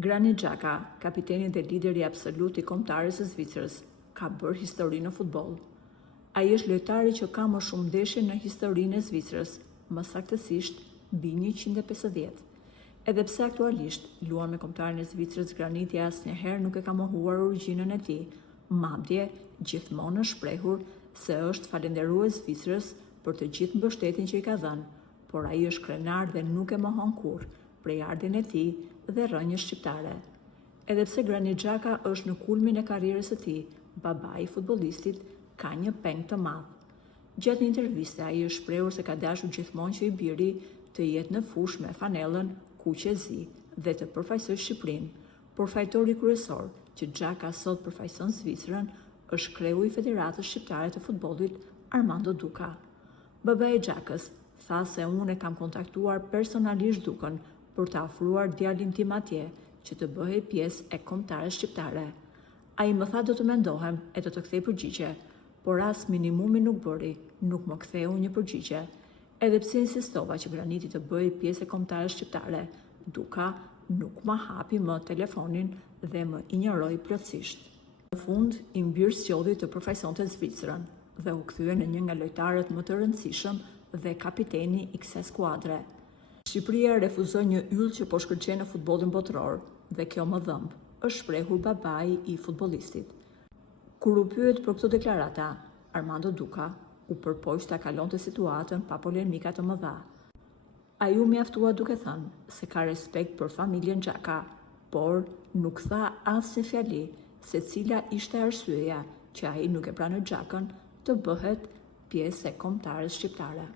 Granit Xhaka, kapiteni dhe lideri absolut i kombëtarës së Zvicrës, ka bërë histori në futboll. Ai është lojtari që ka më shumë ndeshje në historinë e Zvicrës, më saktësisht mbi 150. Edhe pse aktualisht luan me kombëtarin e Zvicrës, Graniti asnjëherë nuk e ka mohuar origjinën e tij, madje gjithmonë është shprehur se është falënderues Zvicrës për të gjithë mbështetjen që i ka dhënë, por ai është krenar dhe nuk e mohon kurrë prej ardhin e tij dhe rrënjës shqiptare. Edhe pse Granit Xhaka është në kulmin e karrierës së tij, babai i futbollistit ka një peng të madh. Gjatë një interviste, ai është shprehur se ka dashur gjithmonë që i biri të jetë në fushë me fanellën kuq e zi dhe të përfaqësojë Shqipërinë, por fajtori kryesor që Xhaka sot përfaqëson Zvicrën është kreu i Federatës Shqiptare të Futbollit, Armando Duka. Babai i Xhakës tha se unë e kam kontaktuar personalisht Dukën për të ofruar djalin tim atje që të bëhej pjesë e kombëtarës shqiptare. Ai më tha do të mendohem e do të kthej përgjigje, por as minimumi nuk bëri, nuk më ktheu një përgjigje. Edhe pse insistova që Graniti të bëhej pjesë e kombëtarës shqiptare, Duka nuk ma hapi më telefonin dhe më injoroi plotësisht. Në fund, i mbyrë zgjodhi të përfaqësonte Zvicrën dhe u kthye në një nga lojtarët më të rëndësishëm dhe kapiteni i kësaj skuadre. Shqipëria refuzoi një yll që po shkëlqej në futbollin botëror dhe kjo më dhëmb, është shprehur babai i futbollistit. Kur u pyet për këto deklarata, Armando Duka u përpoq ta kalonte situatën pa polemika të mëdha. Ai u mjaftua duke thënë se ka respekt për familjen Xhaka, por nuk tha asnjë fjali se cila ishte arsyeja që ai nuk e pranoi Xhakën të bëhet pjesë e kombëtarës shqiptare.